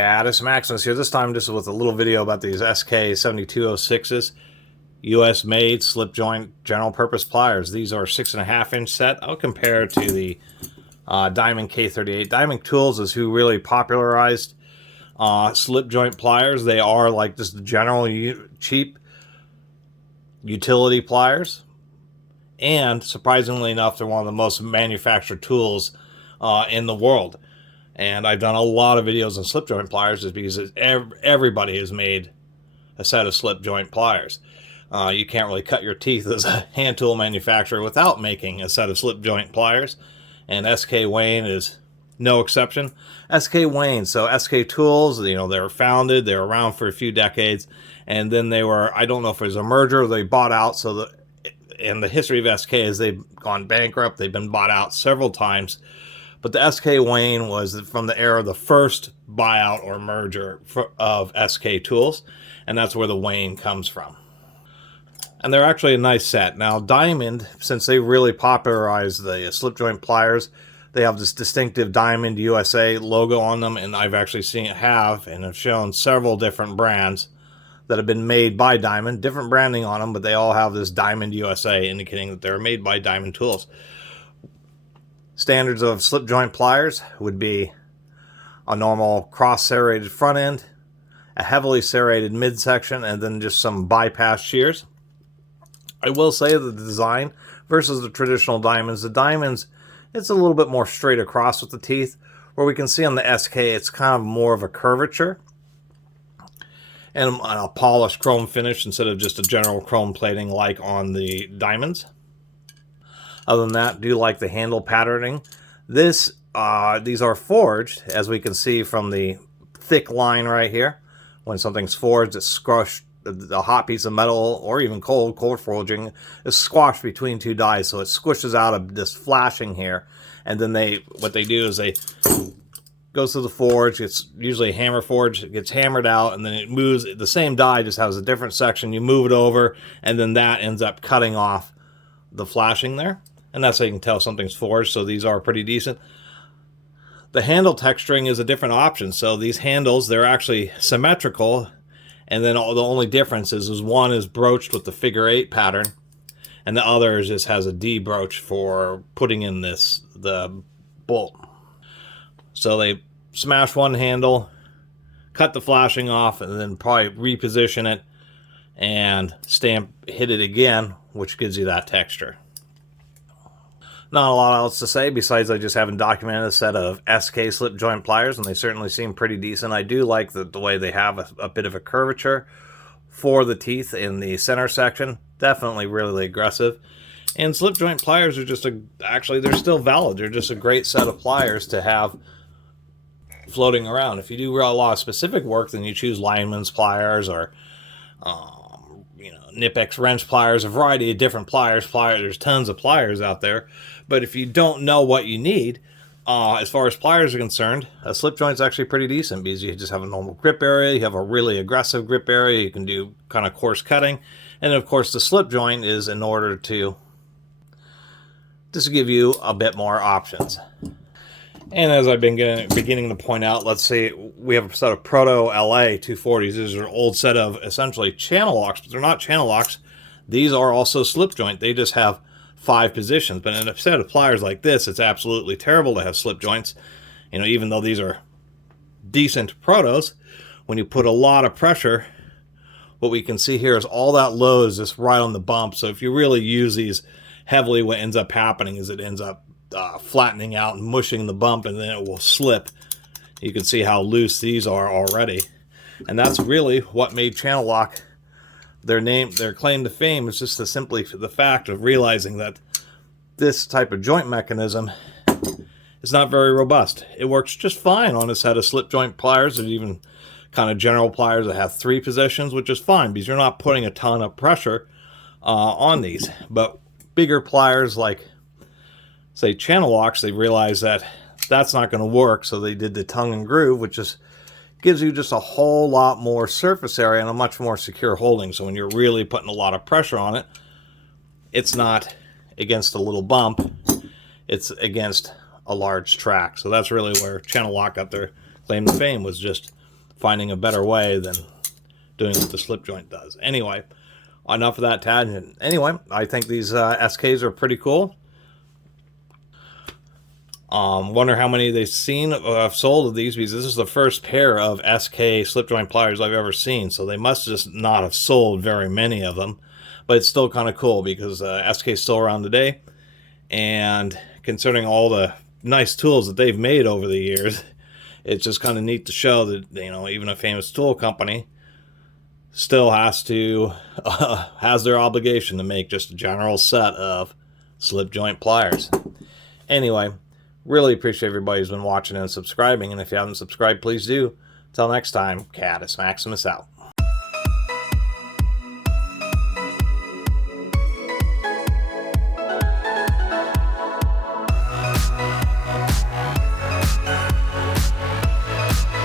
Catus Maximus here. This time just with a little video about these SK7206s, US made slip joint general purpose pliers. These are 6.5 inch set. I'll compare to the Diamond K38. Diamond Tools is who really popularized slip joint pliers. They are like just the general cheap utility pliers, and surprisingly enough, they're one of the most manufactured tools in the world. And I've done a lot of videos on slip joint pliers just because everybody has made a set of slip joint pliers. You can't really cut your teeth as a hand tool manufacturer without making a set of slip joint pliers, and SK Wayne is no exception. SK Wayne, so SK Tools, you know, they were founded, they were around for a few decades, and then they were, I don't know if it was a merger or they bought out. So in the history of SK is they've gone bankrupt, they've been bought out several times. But the SK Wayne was from the era of the first buyout or merger of SK Tools, and that's where the Wayne comes from. And they're actually a nice set. Now, Diamond, since they really popularized the slip joint pliers, they have this distinctive Diamond USA logo on them, and I've actually seen it and have shown several different brands that have been made by Diamond, different branding on them, but they all have this Diamond USA indicating that they're made by Diamond Tools. Standards of slip joint pliers would be a normal cross serrated front end, a heavily serrated midsection, and then just some bypass shears. I will say that the design versus the traditional diamonds, the diamonds, it's a little bit more straight across with the teeth, where we can see on the SK it's kind of more of a curvature and a polished chrome finish instead of just a general chrome plating like on the diamonds. Other than that, do like the handle patterning. These are forged, as we can see from the thick line right here. When something's forged, it's squashed. A hot piece of metal, or even cold forging, is squashed between two dies, so it squishes out of this flashing here. And then what they do is they goes through the forge. It's usually a hammer forge. It gets hammered out, and then it moves. The same die just has a different section. You move it over, and then that ends up cutting off the flashing there. And that's how you can tell something's forged, so these are pretty decent. The handle texturing is a different option. So these handles, they're actually symmetrical, and then the only difference is one is broached with the figure 8 pattern, and the other just has a D broach for putting in the bolt. So they smash one handle, cut the flashing off, and then probably reposition it and hit it again, which gives you that texture. Not a lot else to say besides I just haven't documented a set of SK slip joint pliers, and they certainly seem pretty decent. I do like the way they have a bit of a curvature for the teeth in the center section. Definitely really aggressive. And slip joint pliers are actually they're still valid. They're just a great set of pliers to have floating around. If you do a lot of specific work, then you choose lineman's pliers or Nipex wrench pliers, a variety of different pliers. There's tons of pliers out there. But if you don't know what you need, as far as pliers are concerned, a slip joint's actually pretty decent because you just have a normal grip area, you have a really aggressive grip area, you can do kind of coarse cutting, and of course the slip joint is in order to just give you a bit more options. And as I've been beginning to point out, let's see, we have a set of Proto LA 240s. These are an old set of essentially channel locks, but they're not channel locks. These are also slip joint. They just have 5 positions. But in a set of pliers like this, it's absolutely terrible to have slip joints. You know, even though these are decent Protos, when you put a lot of pressure, what we can see here is all that load is just right on the bump. So if you really use these heavily, what ends up happening is it ends up flattening out and mushing the bump, and then it will slip. You can see how loose these are already, and that's really what made channel lock their claim to fame. Is just simply the fact of realizing that this type of joint mechanism is not very robust. It works just fine on a set of slip joint pliers. There's even kind of general pliers that have 3 positions, which is fine because you're not putting a ton of pressure on these. But bigger pliers like, say, channel locks, they realized that that's not going to work, so they did the tongue and groove, which just gives you just a whole lot more surface area and a much more secure holding. So when you're really putting a lot of pressure on it, it's not against a little bump, it's against a large track. So that's really where channel lock got their claim to fame, was just finding a better way than doing what the slip joint does. Anyway, enough of that tangent. Anyway, I think these SKs are pretty cool. Wonder how many they've seen have sold of these, because this is the first pair of SK slip joint pliers I've ever seen. So they must just not have sold very many of them. But it's still kind of cool because SK is still around today. And considering all the nice tools that they've made over the years, it's just kind of neat to show that, you know, even a famous tool company still has their obligation to make just a general set of slip joint pliers. Anyway, really appreciate everybody who's been watching and subscribing, and if you haven't subscribed, please do. Until next time, Catus Maximus out.